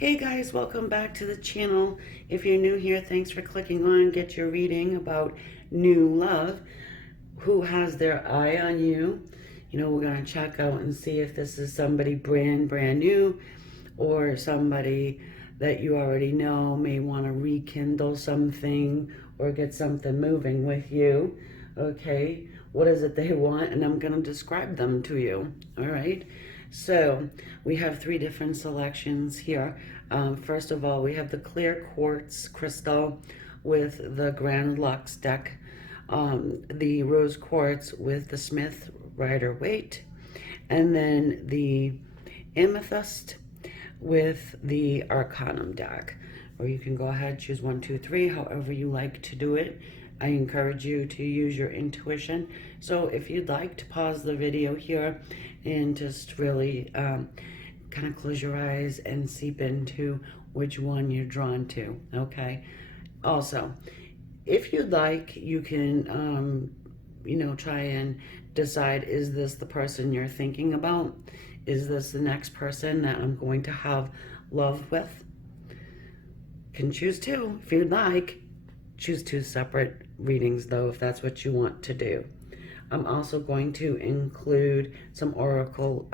Hey guys, welcome back to the channel. If you're new here, thanks for clicking on Get Your Reading about new love. Who has their eye on you? We're going to check out and see if this is somebody brand new or somebody that you already know may want to rekindle something or get something moving with you. Okay, what is it they want? And I'm going to describe them to you. All right. So we have three different selections here. First of all, we have the clear quartz crystal with the Grand Lux deck, the rose quartz with the Smith Rider-Waite, and then the amethyst with the Arcanum deck. Or you can go ahead, choose 1, 2, 3, however you like to do it. I encourage you to use your intuition. So if you'd like to pause the video here and just really kind of close your eyes and seep into which one you're drawn to, okay? Also, if you'd like, you can, try and decide, is this the person you're thinking about? Is this the next person that I'm going to have love with? Can choose two if you'd like. Choose two separate readings though, if that's what you want to do. I'm also going to include some oracle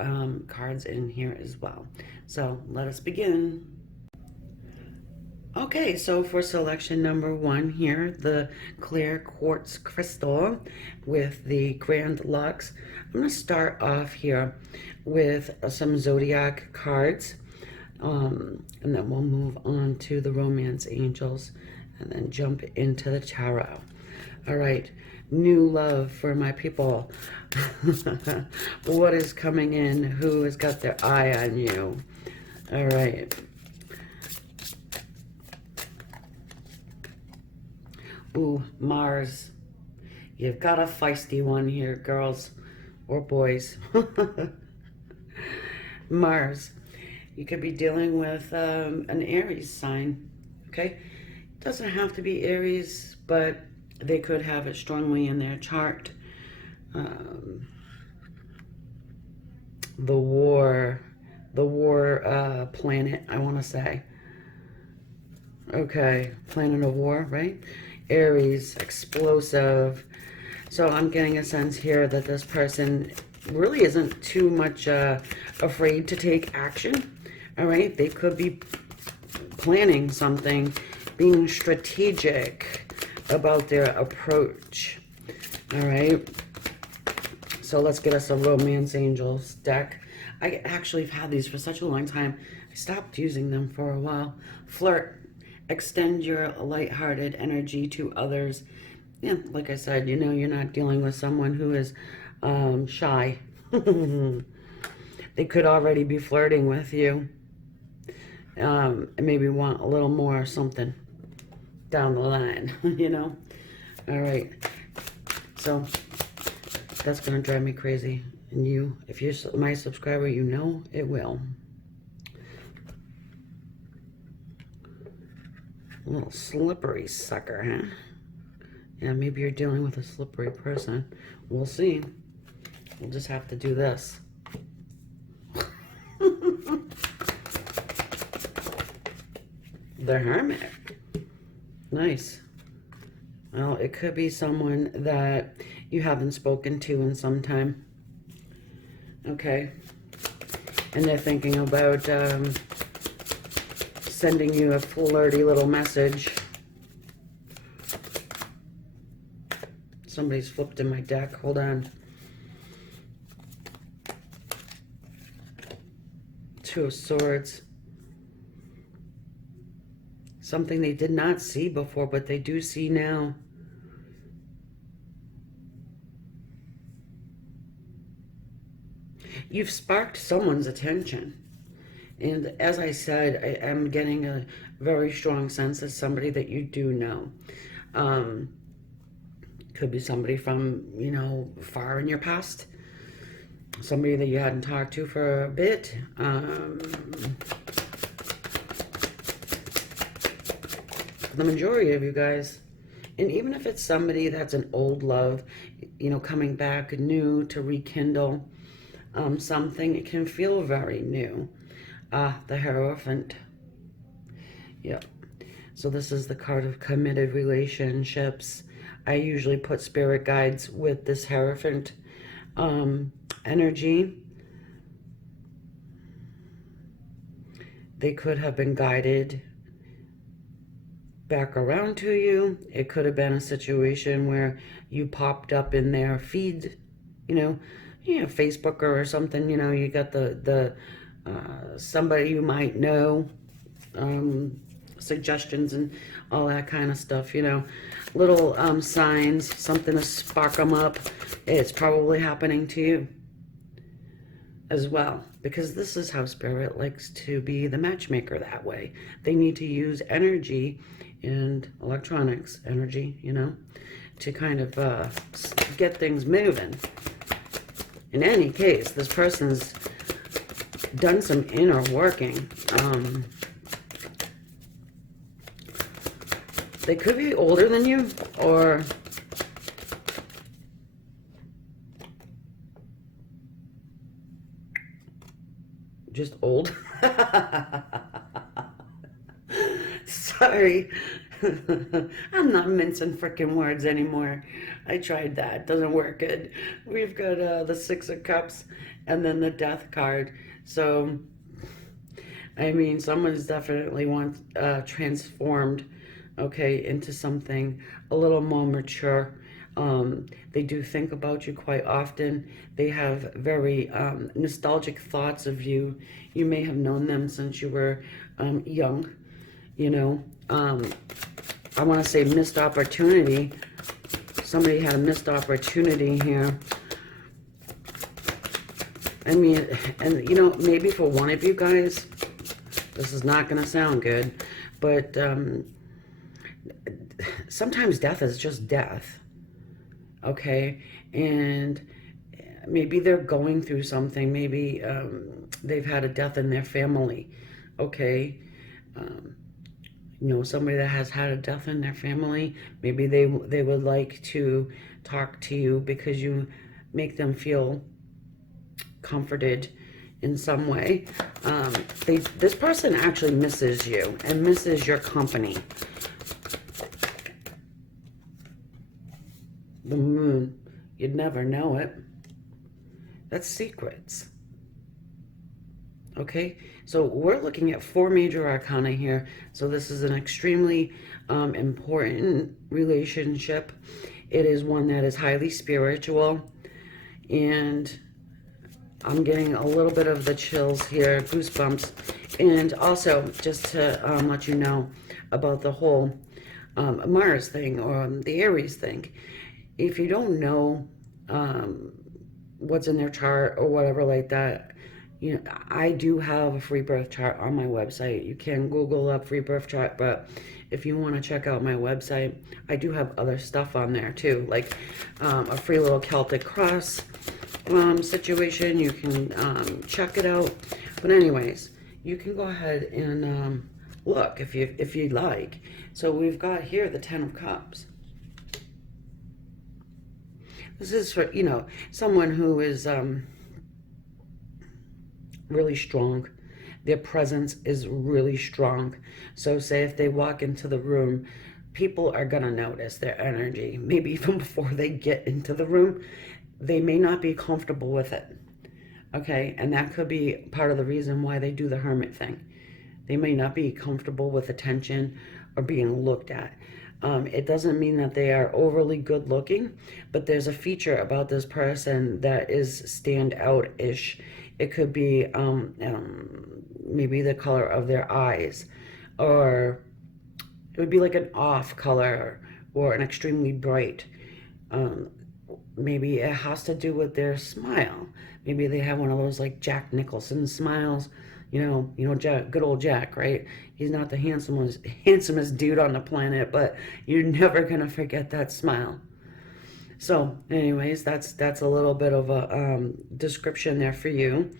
cards in here as well. So let us begin. Okay, so for selection number 1 here, the clear quartz crystal with the Grand Lux, I'm going to start off here with some zodiac cards, and then we'll move on to the romance angels and then jump into the tarot. All right, new love for my people. What is coming in? Who has got their eye on you? All right. Ooh, Mars. You've got a feisty one here, girls or boys. Mars. You could be dealing with an Aries sign, okay? Doesn't have to be Aries, but they could have it strongly in their chart. The war planet, I want to say. Okay, planet of war, right? Aries, explosive. So I'm getting a sense here that this person really isn't too much afraid to take action. All right, they could be planning something, being strategic about their approach. All right, so let's get us a romance angels deck. I actually have had these for such a long time. I stopped using them for a while. Flirt. Extend your lighthearted energy to others. Yeah, like I said, you're not dealing with someone who is shy. They could already be flirting with you. And maybe want a little more something down the line, All right. So that's going to drive me crazy. And if you're my subscriber, you know it will. A little slippery sucker, huh? Yeah, maybe you're dealing with a slippery person. We'll see. We'll just have to do this. The Hermit. Nice. Well, it could be someone that you haven't spoken to in some time. Okay. And they're thinking about sending you a flirty little message. Somebody's flipped in my deck. Hold on. Two of Swords. Something they did not see before, but they do see now. You've sparked someone's attention. And as I said, I am getting a very strong sense of somebody that you do know. Could be somebody from, far in your past. Somebody that you hadn't talked to for a bit. The majority of you guys. And even if it's somebody that's an old love, coming back new to rekindle something, it can feel very new. The Hierophant. Yep. So this is the card of committed relationships. I usually put spirit guides with this Hierophant energy. They could have been guided back around to you. It could have been a situation where you popped up in their feed, you know, Facebook or something, you got the somebody you might know, suggestions and all that kind of stuff, little signs, something to spark them up. It's probably happening to you as well, because this is how spirit likes to be the matchmaker that way. They need to use energy and electronics energy, to kind of get things moving. In any case, this person's done some inner working. They could be older than you, or just old. Sorry. I'm not mincing freaking words anymore. I tried that. Doesn't work good. We've got the Six of Cups and then the Death card. So, I mean, someone's definitely transformed, okay, into something a little more mature. They do think about you quite often. They have very nostalgic thoughts of you. You may have known them since you were young, I want to say missed opportunity. Somebody had a missed opportunity here. I mean, and maybe for one of you guys, this is not going to sound good, but sometimes death is just death, okay? And maybe they're going through something. Maybe they've had a death in their family, okay? Somebody that has had a death in their family, maybe they would like to talk to you because you make them feel comforted in some way. This person actually misses you and misses your company. The Moon, you'd never know it. That's secrets. Okay, so we're looking at 4 major arcana here. So this is an extremely important relationship. It is one that is highly spiritual, and I'm getting a little bit of the chills here, goosebumps. And also, just to let you know about the whole Mars thing, or the Aries thing. If you don't know what's in their chart or whatever like that, I do have a free birth chart on my website. You can Google up free birth chart, but if you want to check out my website, I do have other stuff on there too, like a free little Celtic cross situation. You can check it out. But anyways, you can go ahead and look if you'd like. So we've got here the 10 of Cups. This is for, someone who is really strong. Their presence is really strong. So say if they walk into the room, people are going to notice their energy. Maybe even before they get into the room, they may not be comfortable with it. Okay, and that could be part of the reason why they do the hermit thing. They may not be comfortable with attention or being looked at. It doesn't mean that they are overly good looking, but there's a feature about this person that is standout-ish. It could be maybe the color of their eyes, or it would be like an off color or an extremely bright. Maybe it has to do with their smile. Maybe they have one of those like Jack Nicholson smiles. Jack, good old Jack, right? He's not the handsomest dude on the planet, but you're never gonna forget that smile. So, anyways, that's a little bit of a description there for you.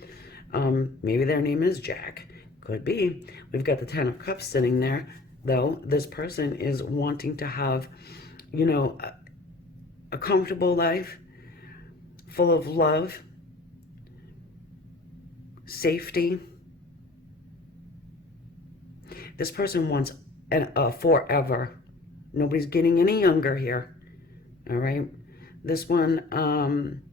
Maybe their name is Jack. Could be. We've got the 10 of Cups sitting there, though. This person is wanting to have, a comfortable life, full of love, safety. This person wants forever. Nobody's getting any younger here. All right. This one,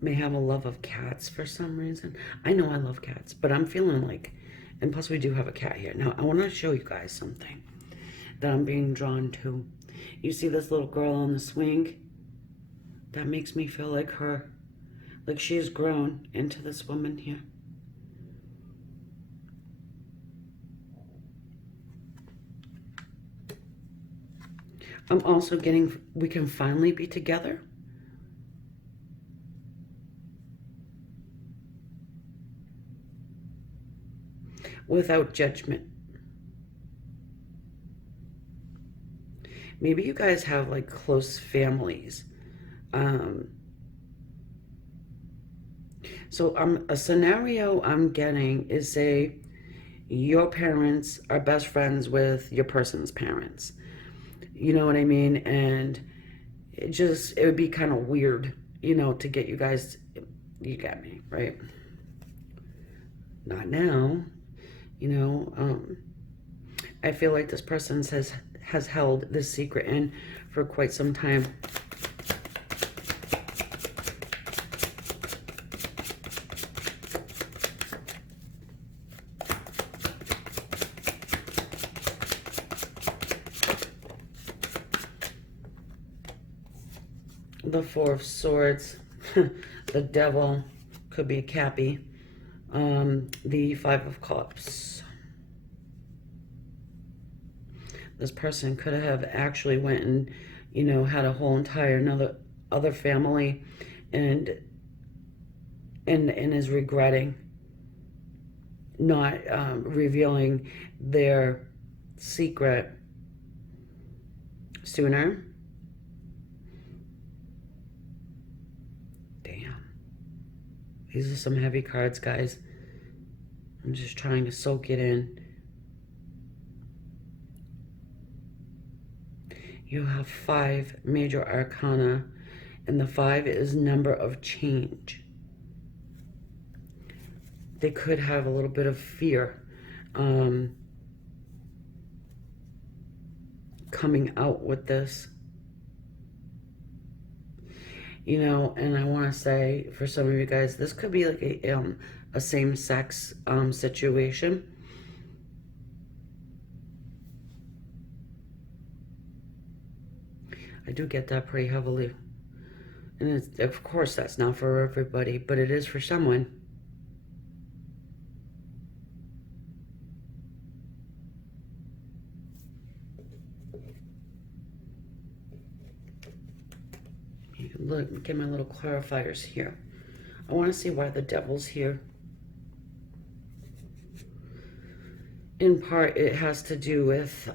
may have a love of cats for some reason. I know I love cats, but I'm feeling like, and plus we do have a cat here. Now, I want to show you guys something that I'm being drawn to. You see this little girl on the swing? That makes me feel like her, like she's grown into this woman here. I'm also getting, we can finally be together. Without judgment. Maybe you guys have like close families. So a scenario I'm getting is, say your parents are best friends with your person's parents. You know what I mean? And it would be kind of weird, you know, to get you guys, you got me, right? Not now, you know. I feel like this person has held this secret in for quite some time. The Four of Swords, the Devil, could be a Cappy, the Five of Cups. This person could have actually went and, you know, had a whole entire other family, and is regretting not revealing their secret sooner. Damn. These are some heavy cards, guys. I'm just trying to soak it in. You have 5 major arcana, and the 5 is number of change. They could have a little bit of fear coming out with this. You know, and I want to say, for some of you guys, this could be like a same-sex situation. I do get that pretty heavily. And of course, that's not for everybody, but it is for someone. Look, get my little clarifiers here. I want to see why the Devil's here. In part, it has to do with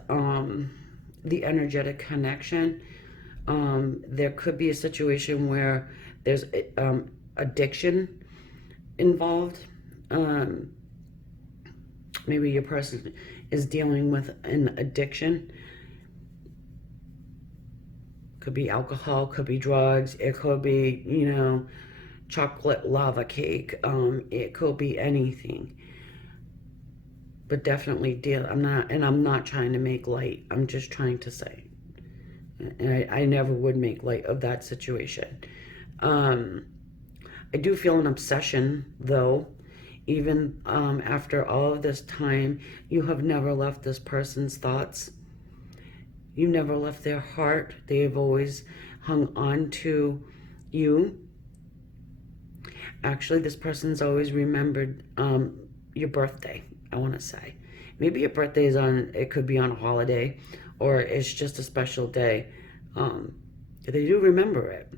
the energetic connection. There could be a situation where there's addiction involved. Maybe your person is dealing with an addiction. Could be alcohol, could be drugs, it could be, you know, chocolate lava cake. It could be anything. But definitely I'm not trying to make light. I'm just trying to say. And I never would make light of that situation. I do feel an obsession, though. Even after all of this time, you have never left this person's thoughts. You never left their heart. They have always hung on to you. Actually, this person's always remembered your birthday, I want to say. Maybe your birthday is it could be on a holiday, or it's just a special day. They do remember it.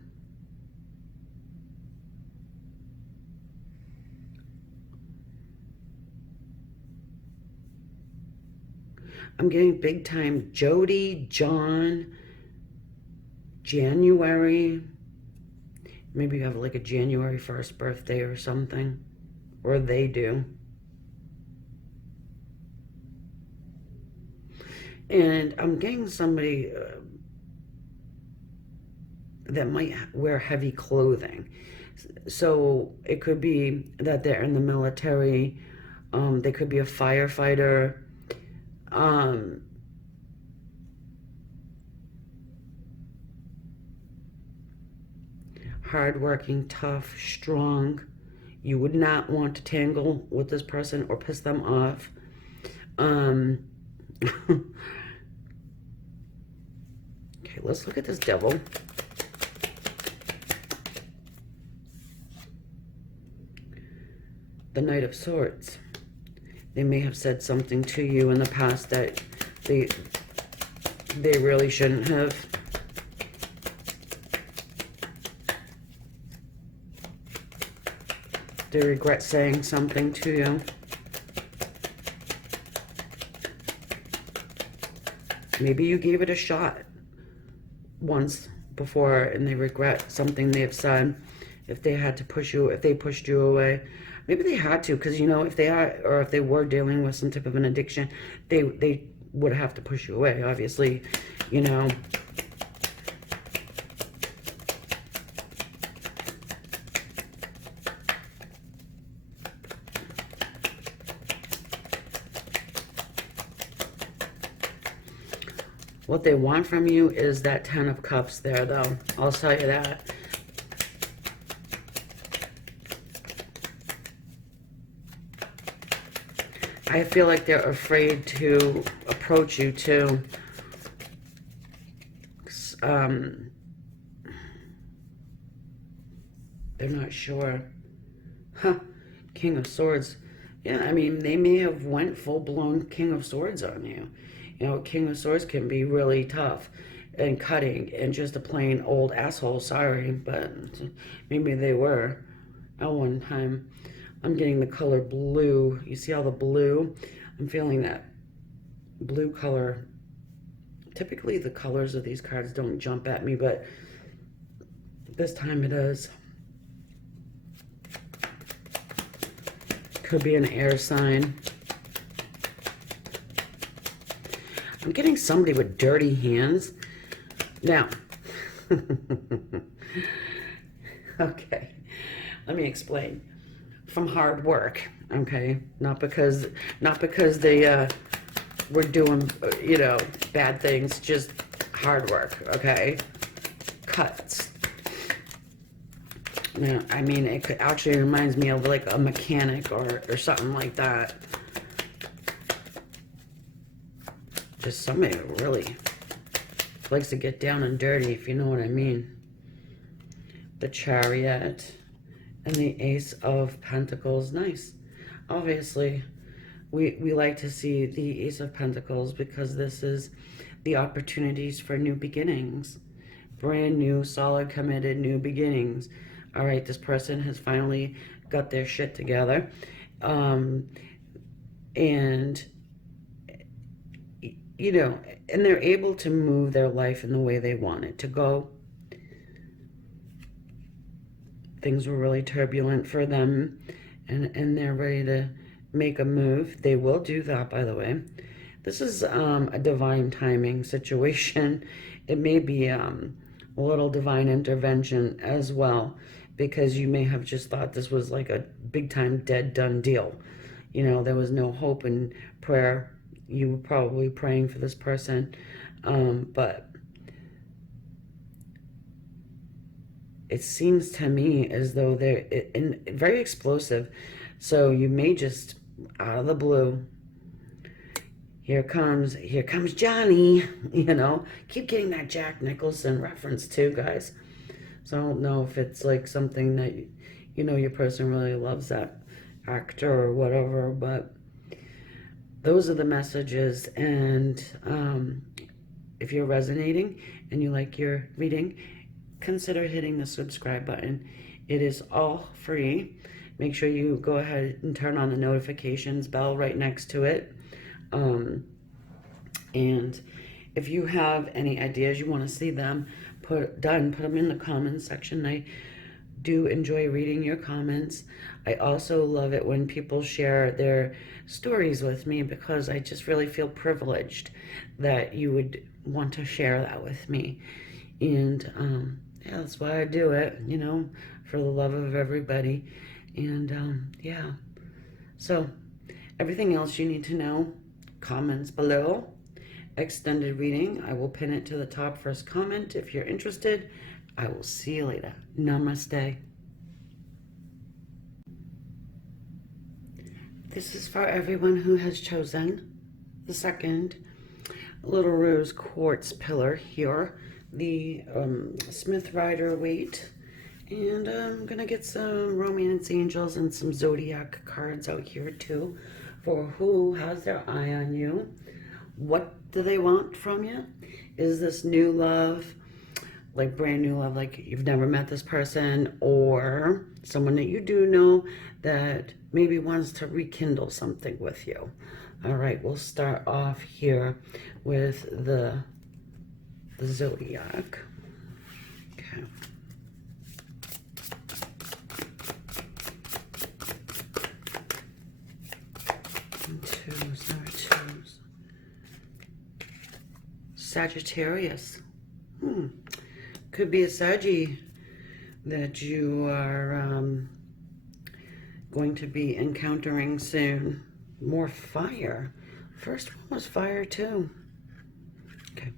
I'm getting big time Jody, John, January. Maybe you have like a January 1st birthday or something. Or they do. And I'm getting somebody that might wear heavy clothing. So it could be that they're in the military. They could be a firefighter. Um, Hardworking, tough, strong. You would not want to tangle with this person or piss them off. Um, okay, let's look at this devil. The Knight of Swords. They may have said something to you in the past that they really shouldn't have. They regret saying something to you. Maybe you gave it a shot once before and they regret something they've said. If they had to push you, if they pushed you away. Maybe they had to, because, you know, if they are, or if they were dealing with some type of an addiction, they would have to push you away, obviously, you know. What they want from you is that 10 of Cups there, though. I'll tell you that. I feel like they're afraid to approach you, too. They're not sure. Huh. King of Swords. Yeah, I mean, they may have went full-blown King of Swords on you. You know, King of Swords can be really tough and cutting and just a plain old asshole. Sorry, but maybe they were at one time. I'm getting the color blue. You see all the blue? I'm feeling that blue color. Typically, the colors of these cards don't jump at me, but this time it does. Could be an air sign. I'm getting somebody with dirty hands. Now, okay, let me explain. From hard work, okay? Not because they were doing, you know, bad things, just hard work, okay? Cuts. Now, I mean, it could actually reminds me of like a mechanic or something like that. Just somebody who really likes to get down and dirty, if you know what I mean. The Chariot and the Ace of Pentacles. Nice. Obviously, we like to see the Ace of Pentacles because this is the opportunities for new beginnings. Brand new, solid, committed, new beginnings. All right, this person has finally got their shit together. And, you know, and they're able to move their life in the way they want it to go. Things were really turbulent for them, and they're ready to make a move. They will do that, by the way. This is a divine timing situation. It may be a little divine intervention as well, because you may have just thought this was like a big-time dead, done deal. You know, there was no hope and prayer. You were probably praying for this person, but it seems to me as though they're very explosive. So you may just, out of the blue, here comes Johnny, you know. Keep getting that Jack Nicholson reference too, guys. So I don't know if it's like something that, you know, your person really loves that actor or whatever, but those are the messages. And if you're resonating and you like your reading, consider hitting the subscribe button. It is all free. Make sure you go ahead and turn on the notifications bell right next to it. And if you have any ideas, you want to see them put them in the comments section. I do enjoy reading your comments. I also love it when people share their stories with me, because I just really feel privileged that you would want to share that with me. And yeah, that's why I do it, you know, for the love of everybody. And yeah, so everything else you need to know, comments below. Extended reading, I will pin it to the top first comment if you're interested. I will see you later. Namaste. This is for everyone who has chosen the second little rose quartz pillar here, the Smith Rider-Waite. And I'm going to get some romance angels and some zodiac cards out here too for who has their eye on you. What do they want from you? Is this new love, like brand new love, like you've never met this person, or someone that you do know that maybe wants to rekindle something with you? All right, we'll start off here with the zodiac. Okay. Twos, number twos. Sagittarius. Could be a Saggy that you are going to be encountering soon. More fire. First one was fire too. Okay.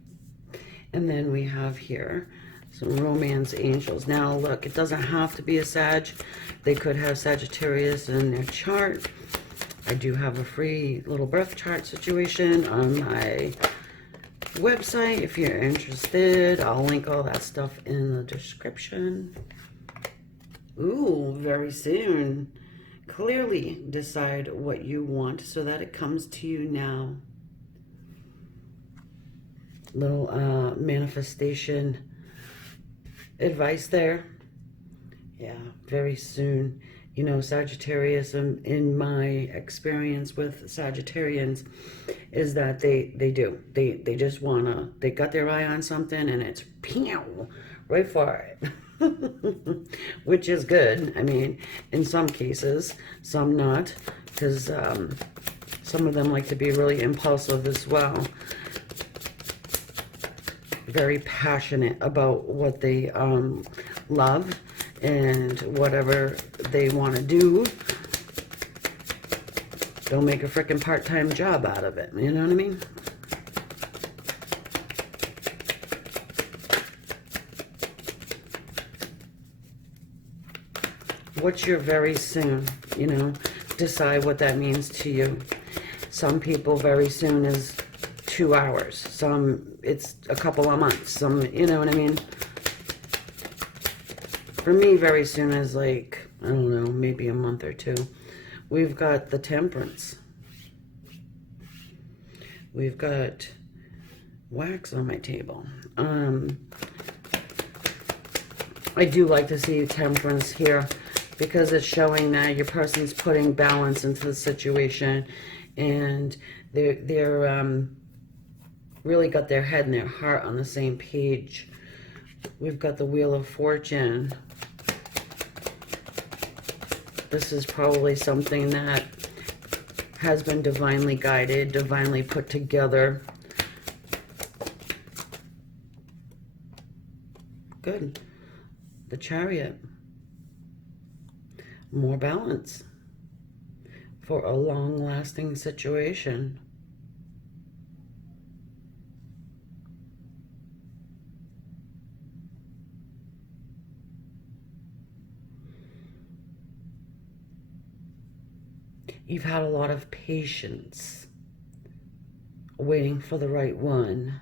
And then we have here some romance angels. Now look, it doesn't have to be a Sag. They could have Sagittarius in their chart. I do have a free little birth chart situation on my website if you're interested. I'll link all that stuff in the description. Ooh, very soon. Clearly decide what you want so that it comes to you now. Little manifestation advice there. Yeah, very soon. You know, Sagittarius, in my experience with Sagittarians, is that they just wanna, they got their eye on something and it's pew, right for it. Which is good. I mean, in some cases, some not, because some of them like to be really impulsive as well. Very passionate about what they love and whatever they want to do. They'll make a freaking part-time job out of it. You know what I mean? What's your very soon? You know, decide what that means to you. Some people very soon is 2 hours. Some it's a couple of months. Some, you know what I mean? For me, very soon is like, I don't know, maybe a month or two. We've got the Temperance. We've got wax on my table. I do like to see Temperance here because it's showing that your person's putting balance into the situation, and they're really got their head and their heart on the same page. We've got the Wheel of Fortune. This is probably something that has been divinely guided, divinely put together. Good. The Chariot. More balance for a long-lasting situation. You've had a lot of patience waiting for the right one.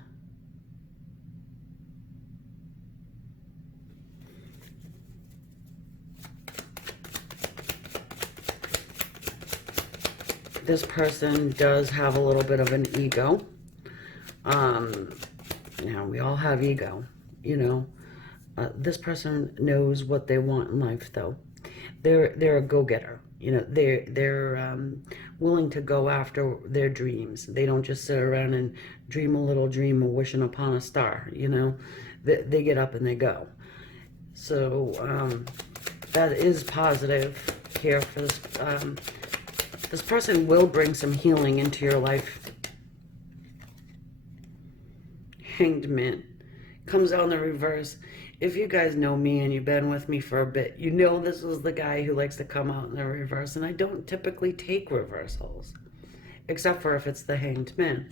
This person does have a little bit of an ego. You know, we all have ego, you know. This person knows what they want in life, though. They're a go-getter. You know, they're willing to go after their dreams. They don't just sit around and dream a little dream of wishing upon a star, you know. They get up and they go. So that is positive here for this. This person will bring some healing into your life. Hanged Man comes out in the reverse. If you guys know me and you've been with me for a bit, you know this is the guy who likes to come out in the reverse, and I don't typically take reversals, except for if it's the Hanged Man.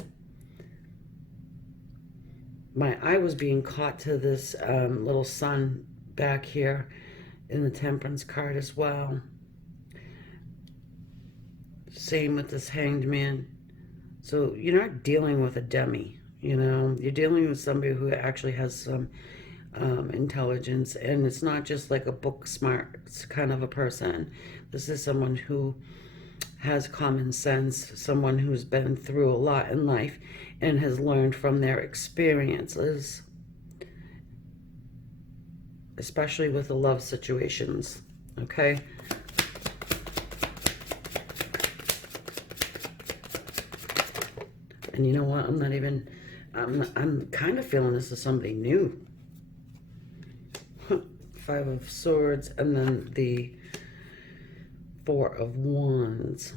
My eye was being caught to this little sun back here in the Temperance card as well. Same with this Hanged Man. So you're not dealing with a dummy, you know. You're dealing with somebody who actually has some intelligence, and it's not just like a book smart kind of a person. This is someone who has common sense, someone who's been through a lot in life and has learned from their experiences, especially with the love situations, okay? And you know what? I'm kind of feeling this is somebody new. Five of Swords, and then the Four of Wands.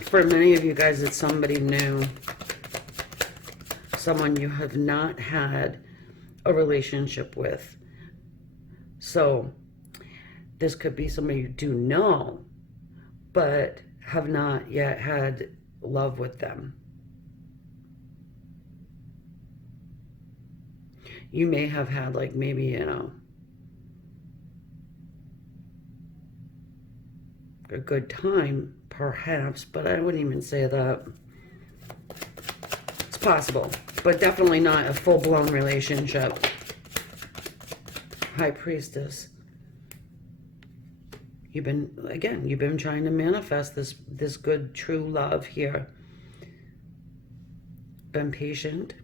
For many of you guys, it's somebody new. Someone you have not had a relationship with. So this could be somebody you do know, but have not yet had love with them. You may have had, like, maybe, you know, a good time, perhaps, but I wouldn't even say that. It's possible, but definitely not a full-blown relationship. High Priestess. You've been trying to manifest this good, true love here. Been patient.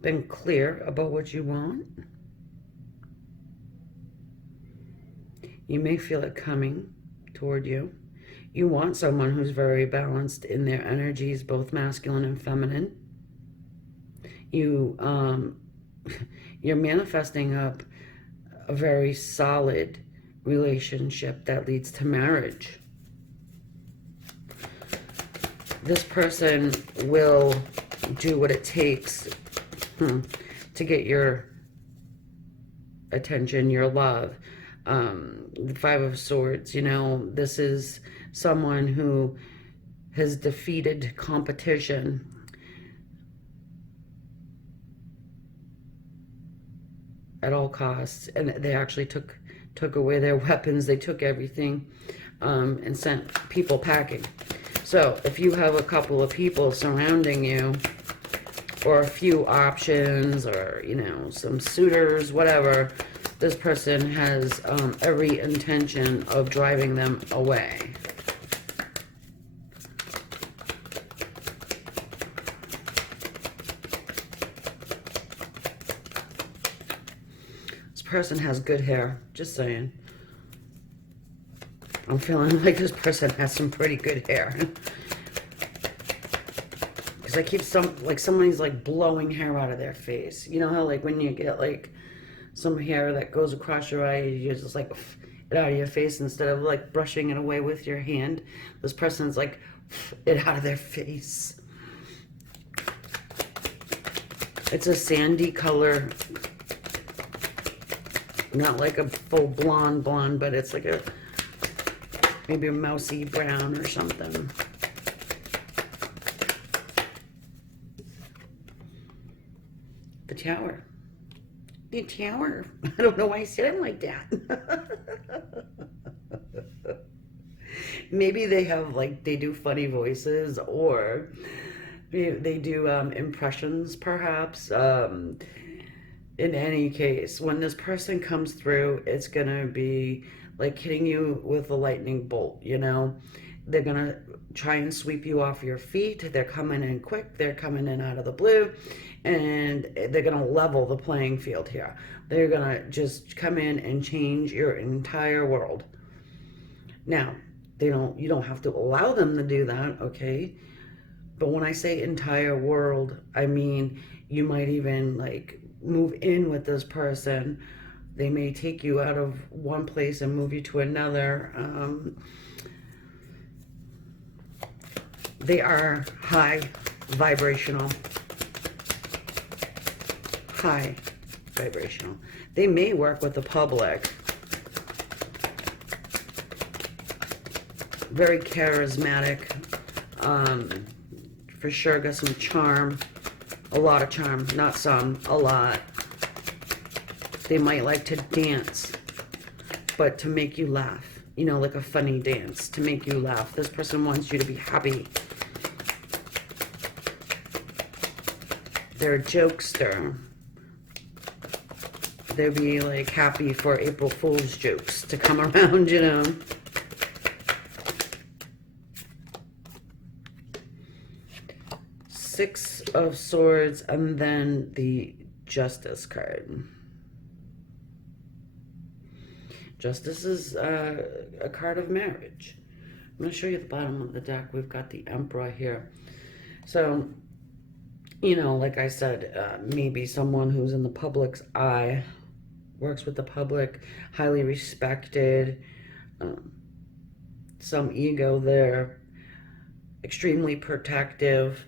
Been clear about what you want. You may feel it coming toward you. You want someone who's very balanced in their energies, both masculine and feminine. You're manifesting up a very solid relationship that leads to marriage. This person will do what it takes to get your attention, your love. The Five of Swords, you know, this is someone who has defeated competition. At all costs, and they actually took away their weapons. They took everything and sent people packing. So if you have a couple of people surrounding you, or a few options, or, you know, some suitors, whatever, this person has every intention of driving them away. Person has good hair, just saying. I'm feeling like this person has some pretty good hair. Because I keep somebody's like blowing hair out of their face. You know how, like, when you get like some hair that goes across your eye, you just like it out of your face instead of like brushing it away with your hand. This person's like it out of their face. It's a sandy color. Not like a full blonde, but it's like maybe a mousy brown or something. The Tower. The Tower. I don't know why I said it like that. Maybe they have, like, they do funny voices, or they do impressions, perhaps. In any case, when this person comes through, it's going to be like hitting you with a lightning bolt, you know? They're going to try and sweep you off your feet. They're coming in quick. They're coming in out of the blue. And they're going to level the playing field here. They're going to just come in and change your entire world. Now, You don't have to allow them to do that, okay? But when I say entire world, I mean you might even like move in with this person. They may take you out of one place and move you to another. They are high vibrational. High vibrational. They may work with the public. Very charismatic. For sure got some charm. A lot of charm. Not some. A lot. They might like to dance, but to make you laugh. You know, like a funny dance to make you laugh. This person wants you to be happy. They're a jokester. They'll be like happy for April Fool's jokes to come around, you know. Six of Swords and then the Justice card. Justice is a card of marriage. I'm going to show you the bottom of the deck. We've got the Emperor here. So, you know, like I said, maybe someone who's in the public's eye, works with the public, highly respected, some ego there, extremely protective.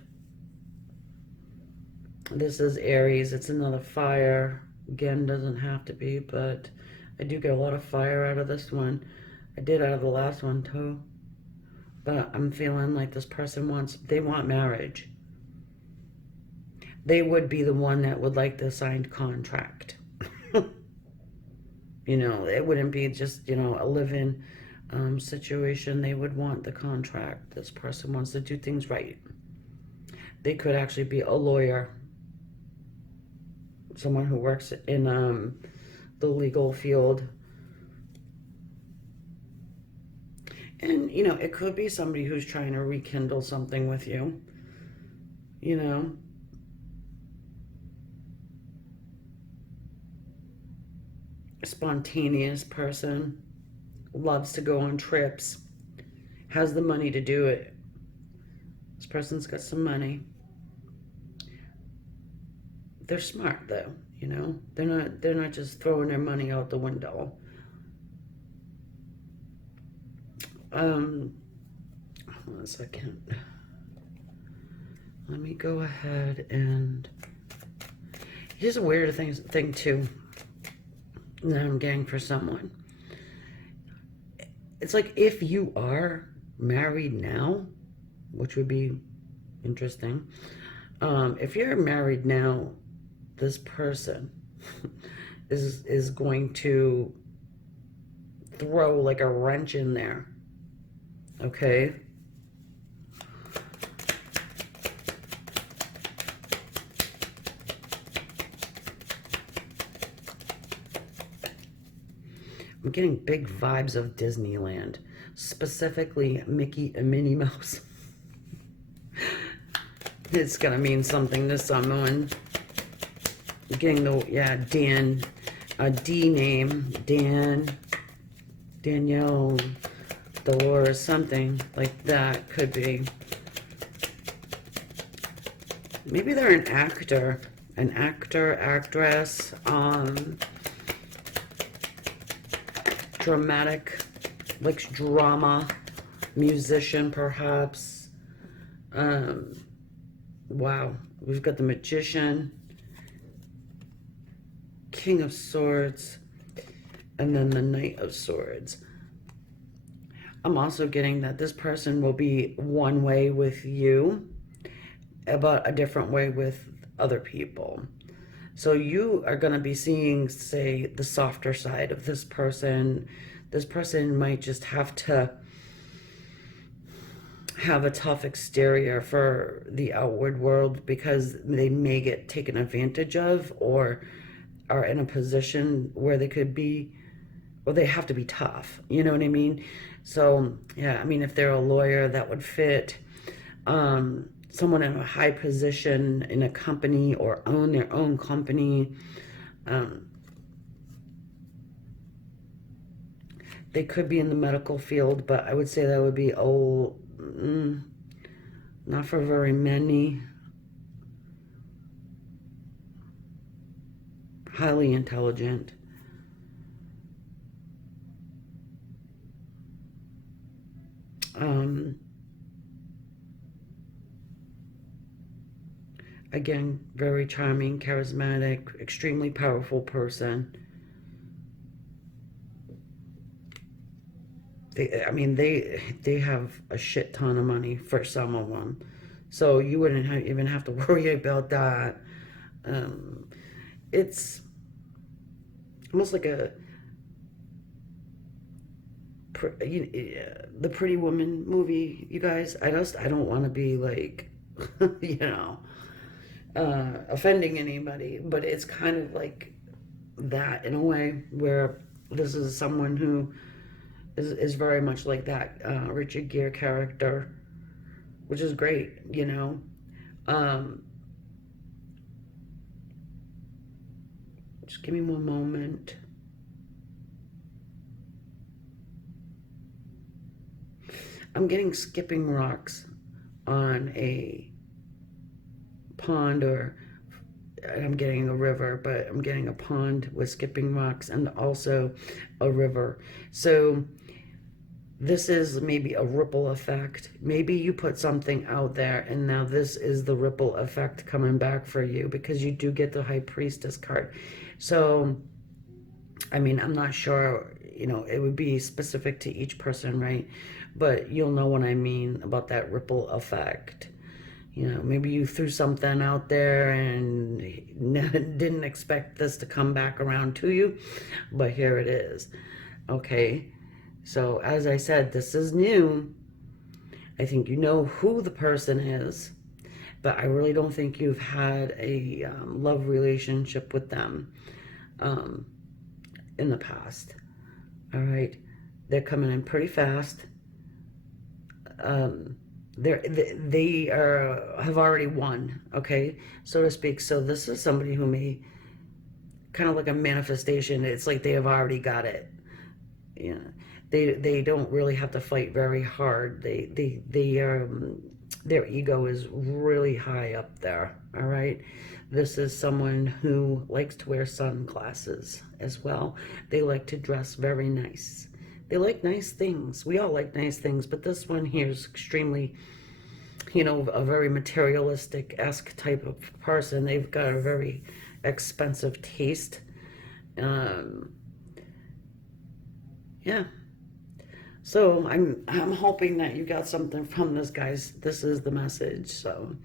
This is Aries. It's another fire. Again, doesn't have to be, but I do get a lot of fire out of this one. I did out of the last one too. But I'm feeling like this person they want marriage. They would be the one that would like the signed contract. You know, it wouldn't be just, you know, a live-in situation. They would want the contract. This person wants to do things right. They could actually be a lawyer. Someone who works in the legal field. And, you know, it could be somebody who's trying to rekindle something with you. You know. A spontaneous person. Loves to go on trips. Has the money to do it. This person's got some money. They're smart though, you know. They're not just throwing their money out the window. Hold on a second. Let me go ahead and here's a weird thing too that I'm getting for someone. It's like if you are married now, which would be interesting. If you're married now, this person is going to throw like a wrench in there. Okay? I'm getting big vibes of Disneyland, specifically Mickey and Minnie Mouse. It's gonna mean something to someone. Getting the, yeah, Dan, a D name, Dan, Danielle, Dolores, something like that could be. Maybe they're an actor, actress, dramatic, likes drama, musician perhaps. Wow, we've got the Magician, King of Swords, and then the Knight of Swords. I'm also getting that this person will be one way with you, but a different way with other people. So you are going to be seeing, say, the softer side of this person. This person might just have to have a tough exterior for the outward world because they may get taken advantage of or are in a position where they could be, or they have to be tough. You know what I mean? So, yeah, I mean, if they're a lawyer, that would fit. Someone in a high position in a company or own their own They could be in the medical field, but I would say that would be not for very many. Highly intelligent. Again, very charming, charismatic, extremely powerful person. They have a shit ton of money for some of them, so you wouldn't even have to worry about that. It's almost like the Pretty Woman movie, you guys. I don't want to be like, offending anybody, but it's kind of like that in a way, where this is someone who is very much like that Richard Gere character, which is great, Just give me one moment. I'm getting skipping rocks on a pond, or I'm getting a river, but I'm getting a pond with skipping rocks and also a river. So this is maybe a ripple effect. Maybe you put something out there and now this is the ripple effect coming back for you, because you do get the High Priestess card. So, I'm not sure, it would be specific to each person, right? But you'll know what I mean about that ripple effect. Maybe you threw something out there and didn't expect this to come back around to you, but here it is. Okay, so as I said, this is new. I think you know who the person is, but I really don't think you've had a love relationship with them in the past. All right, they're coming in pretty fast. They have already won, okay, so to speak. So this is somebody who may, kind of like a manifestation. It's like they have already got it. They don't really have to fight very hard. Their ego is really high up there. All right, this is someone who likes to wear sunglasses as well. They like to dress very nice. They like nice things. We all like nice things, but this one here is extremely, a very materialistic-esque type of person. They've got a very expensive taste. Yeah. So I'm hoping that you got something from this, guys. This is the message. So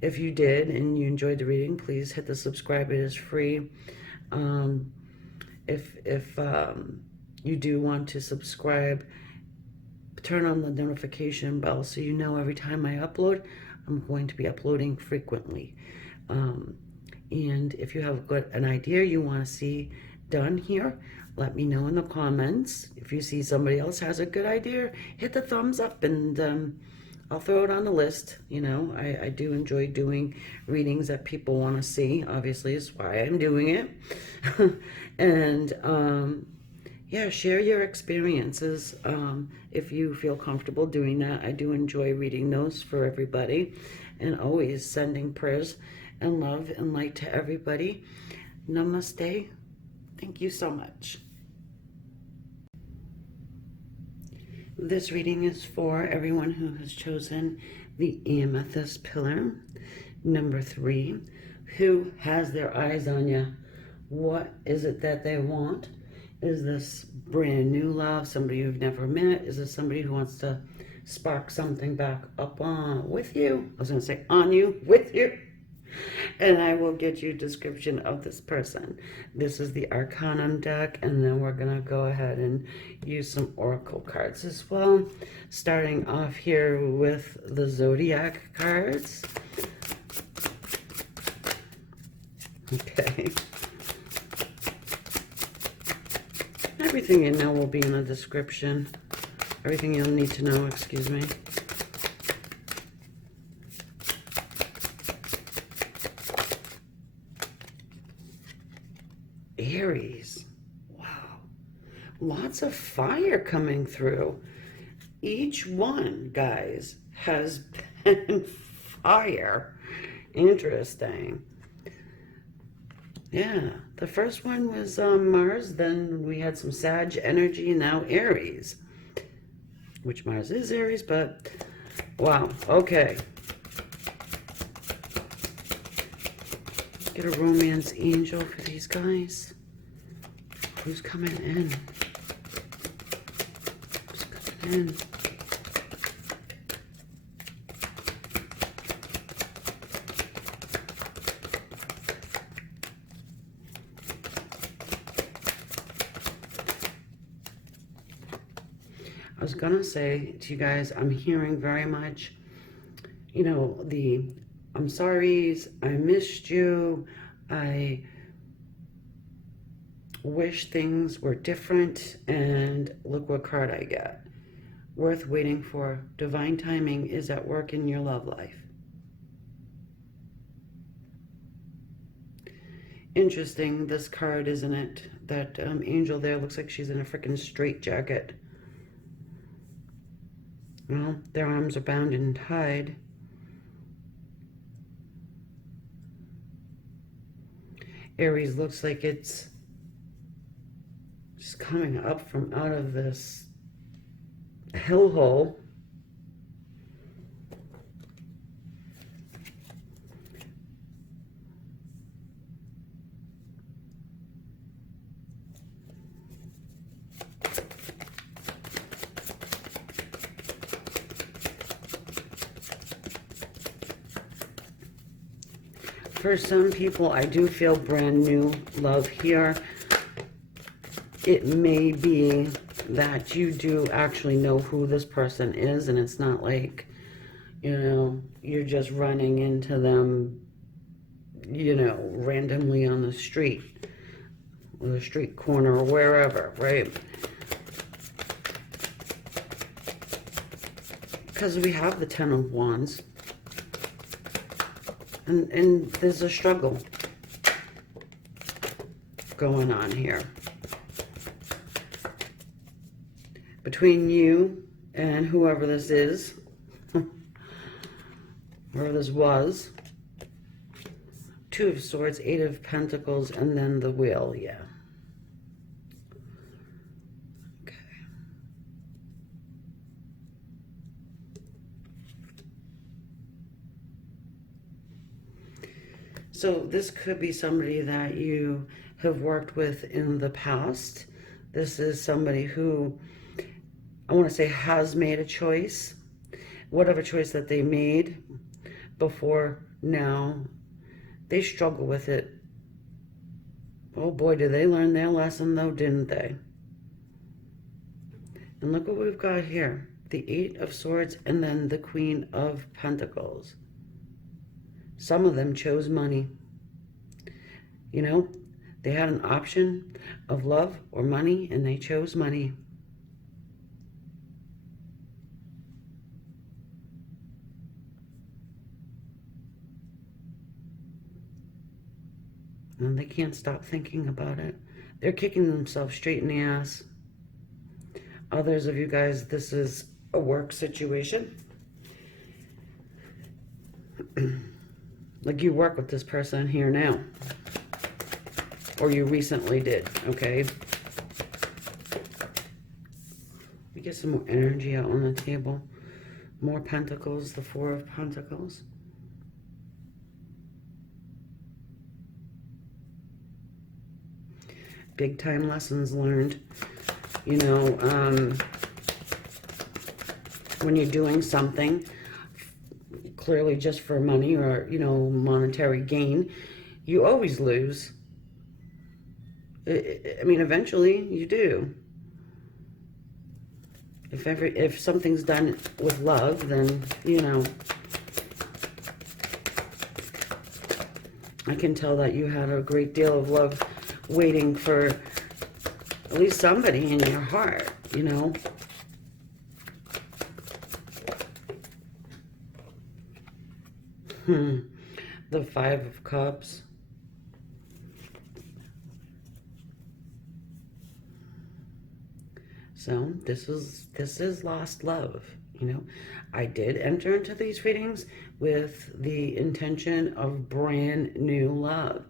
if you did and you enjoyed the reading, please hit the subscribe. It is free. If you do want to subscribe, turn on the notification bell so you know every time I upload. I'm going to be uploading frequently. And if you have an idea you want to see done here, let me know in the comments. If you see somebody else has a good idea, hit the thumbs up, and I'll throw it on the list. I do enjoy doing readings that people want to see. Obviously, is why I'm doing it. And yeah, share your experiences if you feel comfortable doing that. I do enjoy reading those for everybody, and always sending prayers and love and light to everybody. Namaste. Thank you so much. This reading is for everyone who has chosen the amethyst pillar, number 3. Who has their eyes on you? What is it that they want? Is this brand new love, somebody you've never met? Is this somebody who wants to spark something back up on with you? I was going to say on you, with you. And I will get you a description of this person. This is the Arcanum deck, and then we're going to go ahead and use some Oracle cards as well. Starting off here with the Zodiac cards. Okay. Everything you know will be in the description. Everything you'll need to know, excuse me. Aries. Wow. lots of fire coming through. Each one, guys, has been fire. Interesting. Yeah, the first one was Mars, then we had some Sag energy, now Aries. Which Mars is Aries, but wow, okay. Get a romance angel for these guys. Who's coming in? Who's coming in? I was gonna say to you guys, I'm hearing very much, you know, the I'm sorry's, I missed you, I wish things were different, and look what card I get. Worth waiting for. Divine timing is at work in your love life. Interesting, this card, isn't it? That angel there looks like she's in a freaking straitjacket. Well, their arms are bound and tied. Aries looks like it's just coming up from out of this hellhole. For some people, I do feel brand new love here. It may be that you do actually know who this person is, and it's not like, you know, you're just running into them, you know, randomly on the street, or the street corner, or wherever, right? Because we have the Ten of Wands. And there's a struggle going on here between you and whoever this is, whoever this was. Two of Swords, Eight of Pentacles, and then the Wheel, yeah. Okay. So this could be somebody that you have worked with in the past. This is somebody who, I want to say, has made a choice. Whatever choice that they made before now, they struggle with it. Oh boy, did they learn their lesson though, didn't they? And look what we've got here. The Eight of Swords and then the Queen of Pentacles. Some of them chose money. You know, they had an option of love or money, and they chose money. And they can't stop thinking about it. They're kicking themselves straight in the ass. Others of you guys, this is a work situation. Like you work with this person here now. Or you recently did, okay? We get some more energy out on the table. More Pentacles, the Four of Pentacles. Big time lessons learned. You know, when you're doing something clearly just for money or, you know, monetary gain, you always lose. I mean, eventually you do. If something's done with love, then, you know, I can tell that you had a great deal of love waiting for at least somebody in your heart, you know. The Five of Cups. So this is lost love. You know, I did enter into these readings with the intention of brand new love,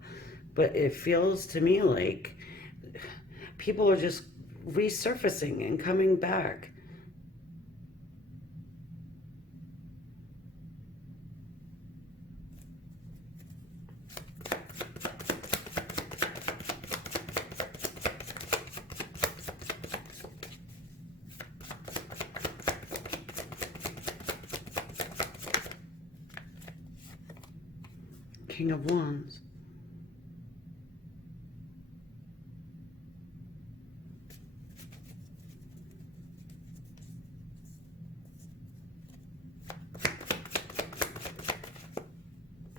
but it feels to me like people are just resurfacing and coming back. King of Wands.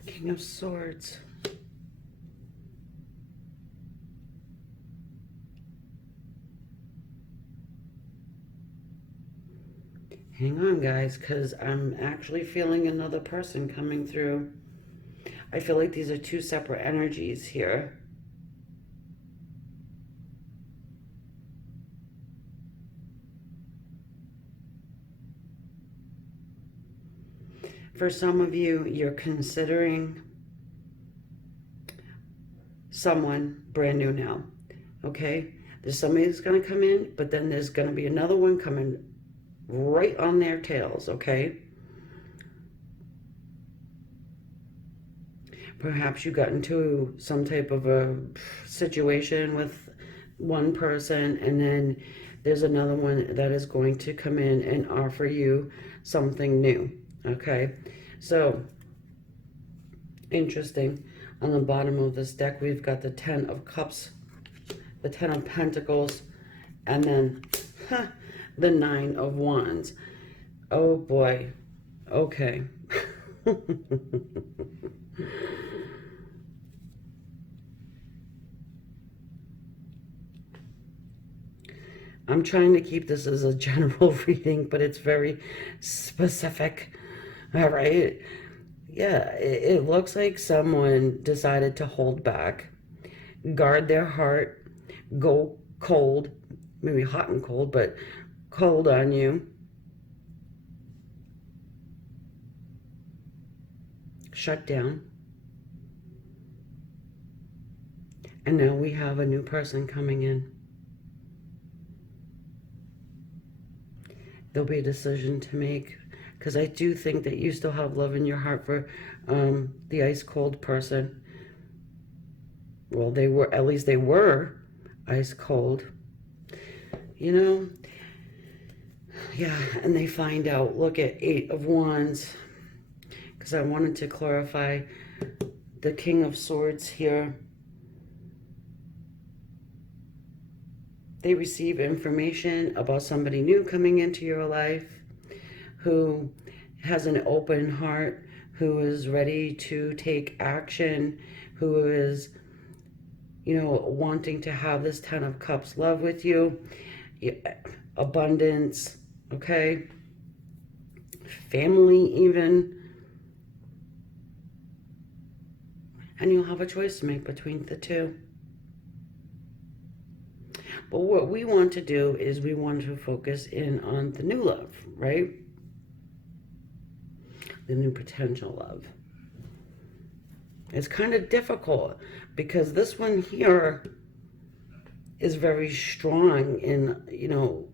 King of Swords. Hang on, guys, because I'm actually feeling another person coming through. I feel like these are two separate energies here. For some of you, you're considering someone brand new now, okay? There's somebody that's going to come in, but then there's going to be another one coming right on their tails, okay? Perhaps you got into some type of a situation with one person, and then there's another one that is going to come in and offer you something new, okay? So, interesting. On the bottom of this deck, we've got the 10 of Cups, the 10 of Pentacles, and then the 9 of Wands. Oh boy. Okay. I'm trying to keep this as a general reading, but it's very specific. All right. Yeah, it looks like someone decided to hold back, guard their heart, go cold, maybe hot and cold, but cold on you. Shut down. And now we have a new person coming in. There'll be a decision to make, because I do think that you still have love in your heart for the ice cold person. Well, they were, at least they were ice cold. You know, yeah, and they find out, look at 8 of Wands, because I wanted to clarify the King of Swords here. They receive information about somebody new coming into your life who has an open heart, who is ready to take action, who is, you know, wanting to have this 10 of Cups love with you, abundance, okay? Family even. And you'll have a choice to make between the two. But what we want to do is we want to focus in on the new love, right? The new potential love. It's kind of difficult because this one here is very strong in, you know,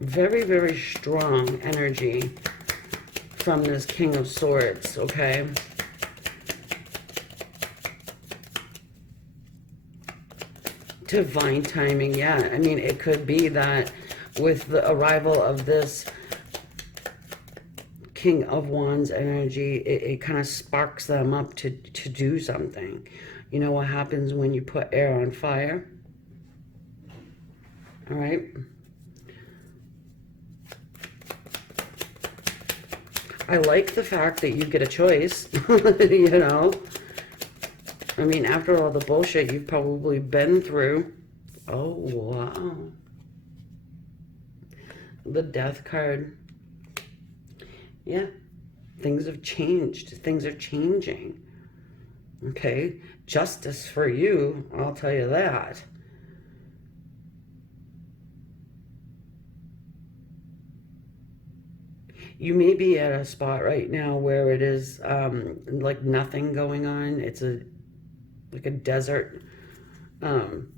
very, very strong energy from this King of Swords, okay? Divine timing, yeah. I mean, it could be that with the arrival of this King of Wands energy, it kind of sparks them up to do something. You know what happens when you put air on fire? All right? I like the fact that you get a choice, you know? I mean, after all the bullshit you've probably been through. Oh, wow. The Death card. Yeah. Things have changed. Things are changing. Okay? Justice for you, I'll tell you that. You may be at a spot right now where it is like nothing going on. It's like a desert. Um,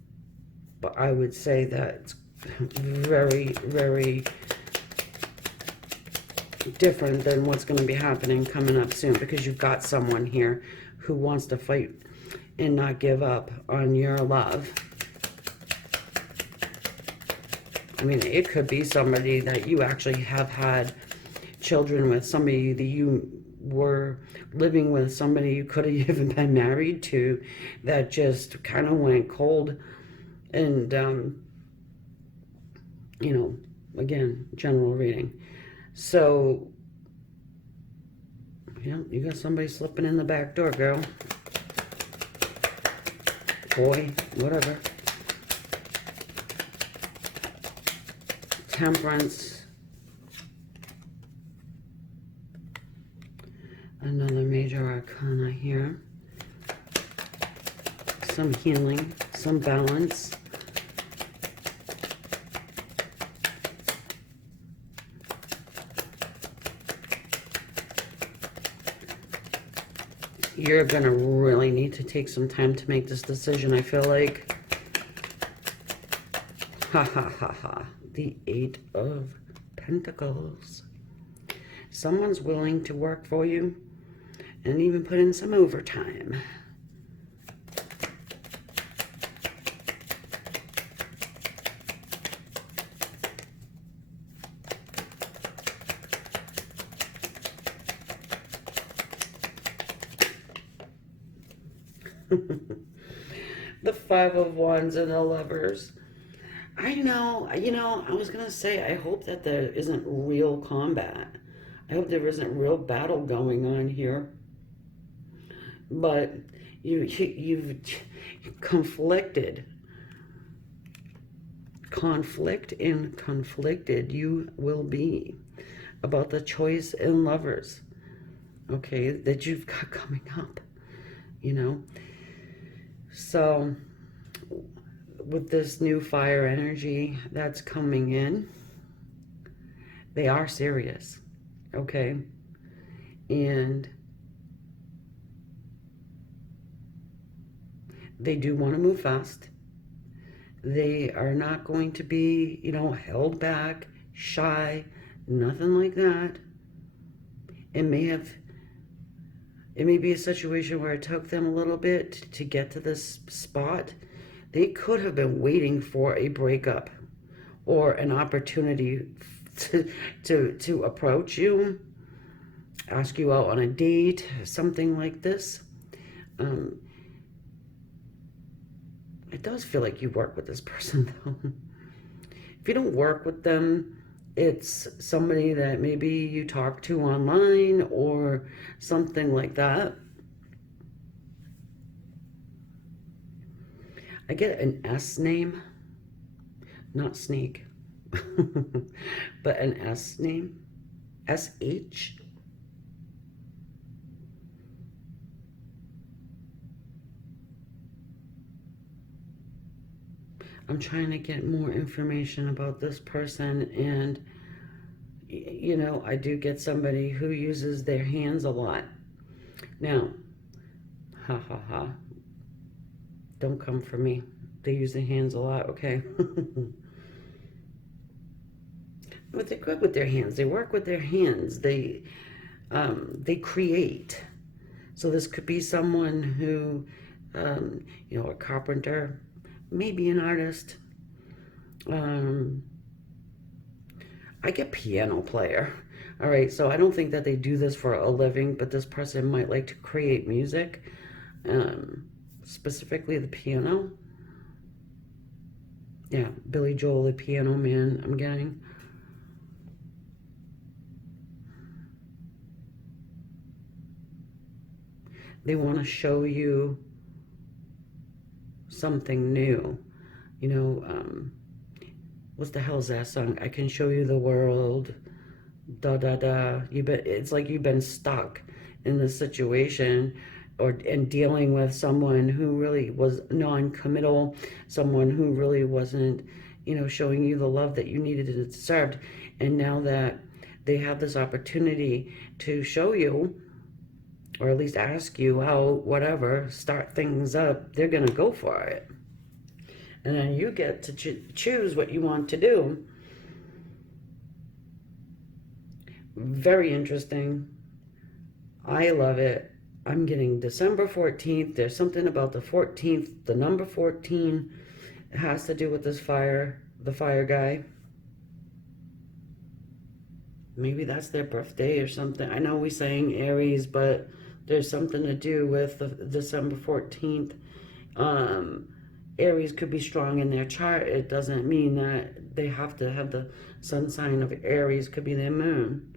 but I would say that it's very, very different than what's going to be happening coming up soon, because you've got someone here who wants to fight and not give up on your love. I mean, it could be somebody that you actually have had children with, somebody that you were living with, somebody you could have even been married to, that just kind of went cold. And, you know, again, general reading. So, yeah, you got somebody slipping in the back door, girl. Boy, whatever. Temperance. Another major arcana here. Some healing, some balance. You're going to really need to take some time to make this decision, I feel like. Ha ha ha ha. The Eight of Pentacles. Someone's willing to work for you and even put in some overtime. The Five of Wands and the Lovers. I know, I was going to say, I hope that there isn't real combat. I hope there isn't real battle going on here. But you've conflicted. Conflict and conflicted you will be about the choice in lovers, okay, that you've got coming up, you know. So with this new fire energy that's coming in, they are serious, okay? And they do want to move fast. They are not going to be, held back, shy, nothing like that. It may be a situation where it took them a little bit to get to this spot. They could have been waiting for a breakup or an opportunity to approach you, ask you out on a date, something like this. It does feel like you work with this person, though. If you don't work with them, it's somebody that maybe you talk to online or something like that. I get an S name, not sneak, but an S name, SH. I'm trying to get more information about this person, and I do get somebody who uses their hands a lot. Now, ha ha ha, don't come for me. They use their hands a lot, okay? But they're good with their hands. They work with their hands. They create. So this could be someone who, a carpenter, maybe an artist. I get piano player. All right, so I don't think that they do this for a living, but this person might like to create music, specifically the piano. Yeah, Billy Joel, the piano man, I'm getting. They want to show you something new. What's the hell's that song? I can show you the world. Da da da. It's like you've been stuck in this situation, and dealing with someone who really was non-committal, someone who really wasn't, showing you the love that you needed and deserved. And now that they have this opportunity to show you, or at least ask you out, whatever, start things up, they're going to go for it. And then you get to choose what you want to do. Very interesting. I love it. I'm getting December 14th. There's something about the 14th, the number 14. It has to do with this fire, the fire guy. Maybe that's their birthday or something. I know we're saying Aries, but there's something to do with the December 14th. Aries could be strong in their chart. It doesn't mean that they have to have the sun sign of Aries. Could be their moon.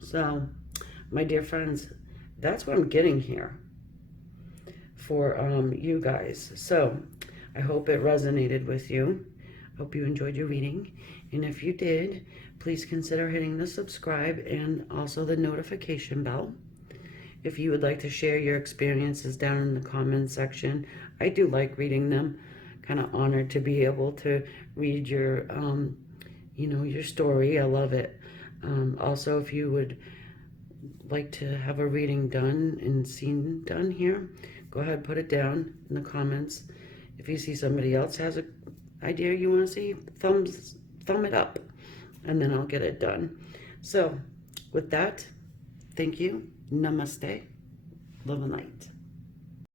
So, my dear friends, that's what I'm getting here for you guys. So, I hope it resonated with you. Hope you enjoyed your reading. And if you did, please consider hitting the subscribe and also the notification bell. If you would like to share your experiences down in the comments section, I do like reading them. Kind of honored to be able to read your, your story. I love it. Also, if you would like to have a reading done and scene done here, go ahead and put it down in the comments. If you see somebody else has an idea you want to see, thumb it up, and then I'll get it done. So, with that, thank you. Namaste. Love and light.